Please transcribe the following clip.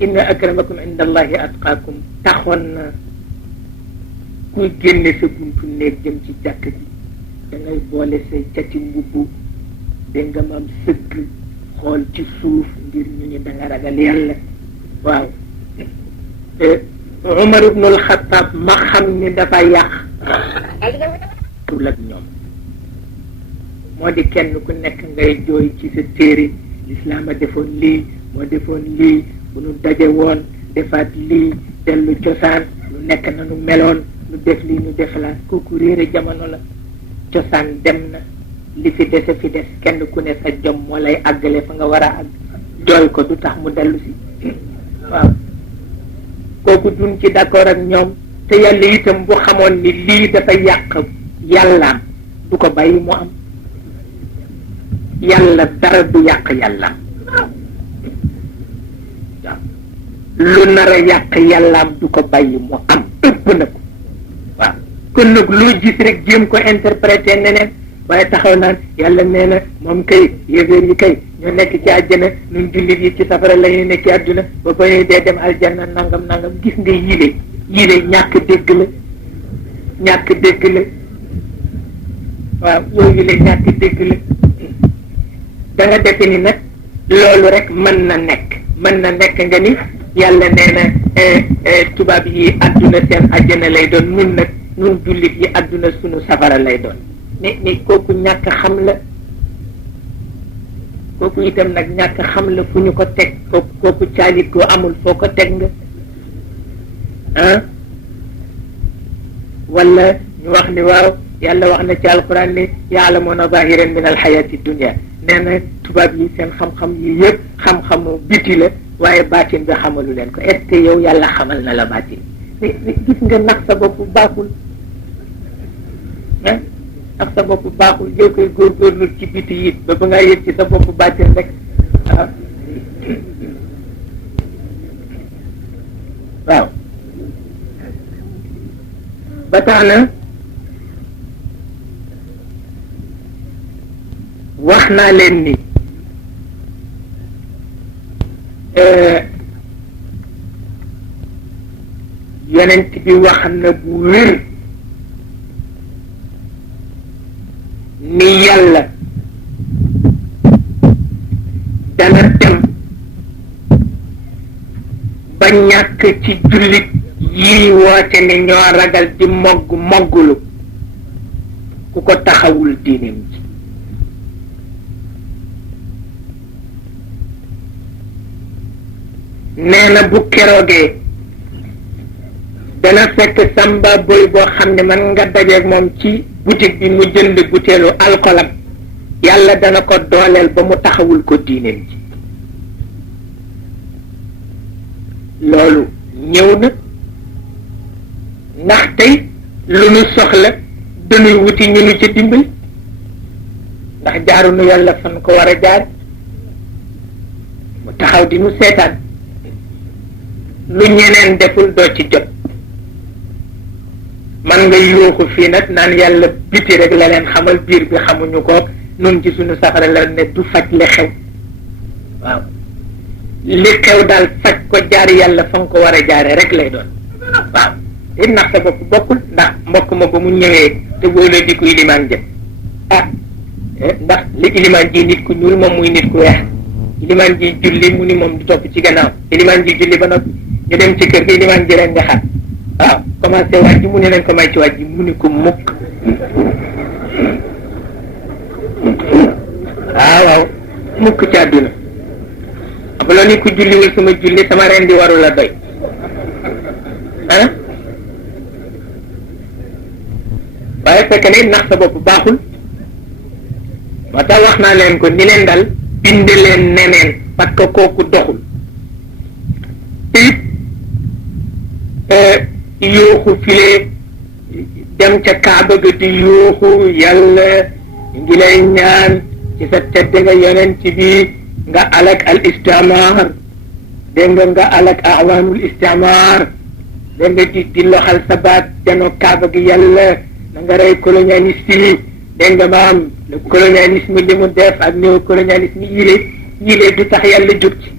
inna akramakum inda allahi atqaakum taxoon na kuy génne sa buntu néeg jëm ci jàkk bi da ngay boole say cati mbubbu dégg nga maam sëgg xool ci suuf ngir ñu ni da nga ragal yàlla waaw Umar ibnul Xattaab ma xam ni dafa yàq tul ak ñoom moo di kenn ku nekk ngay jooy ci sa téere lislaam a defoon lii moo defoon lii bu nu daje woon defaat lii dellu cosaan lu nekk na nu meloon nu def lii nu def la kooku réere jamono la cosaan dem na li fi dese fi des kenn ku ne sa jom moo lay àggale fa nga war a àgg jooy ko du tax mu dellu si waaw kooku duñ ci d'accord ak ñoom te yàlla itam bu xamoon ni lii dafa yàq yàllaam du ko bàyyi mu am yàlla dara du yàq yàllaam waaw lu nar a yàq yàllaam du ko bàyyi mu am ëpp na ko waaw kon nag loo gis rek jéem ko interpréter neneen waaye taxaw naan yàlla nee na moom kay yéeféer yi kay ñoo nekk ci àjjana ñun jullit yi ci safara la ñuy nekk ci àdduna ba ba ñuy dee dem aljanna nangam nangam gis nga yile ñàkk dégg la waaw yooyu la ñàkk dégg la da nga defe ni nag loolu rek mën na nekk nga ni yàlla nee na tubaab yi àdduna seen àjjana lay doon nun jullit yi àdduna sunu safara lay doon ni kooku ñàkk xam la kooku itam nag ñàkk xam la fu ñu ko teg kooku caalit koo amul foo ko teg nga wala ñu wax ni waaw yàlla wax na ci alquran ni yaalamuuna zahiran min alxayati dunia nee na tubaab yi seen xam-xam yi yëpp xam-xamu biti la waaye baatin bi xamalu leen ko est-ce que yow yàlla xamal na la baatin gis nga nax sa bopp baaxul nax sa bopp baaxul yow koy góorgóorlu ci biti yi ba ngaa yëg ci sa bopp baatin rek waaw ba tax na wax naa leen ni yonent bi wax na bu wér ni yàlla dana dem ba ñàkk ci jullit yi woote ne ñoo ragal di moggulu ku ko taxawul diineem ji nee na bu keroogee dana fekk samba boy boo xam ne man nga dajeeg moom ci boutique bi mu jënd butéelu alcoolam yàlla dana ko dooleel ba mu taxawul ko diineem ji loolu ñëw na ndax tey lu nu soxla dañuy wuti ñu nu ca dimbali ndax jaarunu yàlla fan ko war a jaar mu taxaw di nu seetaan lu ñeneen deful doo ci jot man nga yuuxu fii nag naan yàlla biti rek la leen xamal biir bi xamuñu ko nun ci suñu safara la ne du faj li xew waaw li xew daal faj ko jaar yàlla fa nga ko war a jaare rek lay doon waaw it ndax sa bopp bokkul ndax mbokk ma ba mu ñëwee te wóola di ko ilimaan jëm ndax li ilimaan ji nit ku ñuul moom muy nit ku weex ilimaan ji julli mu ni moom du topp ci gannaaw ilimaan ji julli ba noppi ñu dem ci kër gi ilimaan ji leen nga xaar waaw commencé waaj ji mu ne nañ ko may ci waaj ji mu ni ko mukk waaw mukk ci àdduna abuloo ni ku julliwul sama julli sama ren di waru la doy waaye fekk ne nax sa bopp baaxul moo tax wax naa leen ko ni leen dal bind leen neneen parce que kooku doxul te it yuuxu file dem ca Kaaba ga di yuuxu yàlla ngi lay ñaan ci sa tedd nga yonent bi nga alak al istimar dégg nga alak awaanul istimar dégg nga di loxal sa baat janoo Kaaba gi yàlla na nga rey colonialiste yi dégg nga maam le colonialisme li mu def ak néocolonialisme yile du tax yàlla jóg ci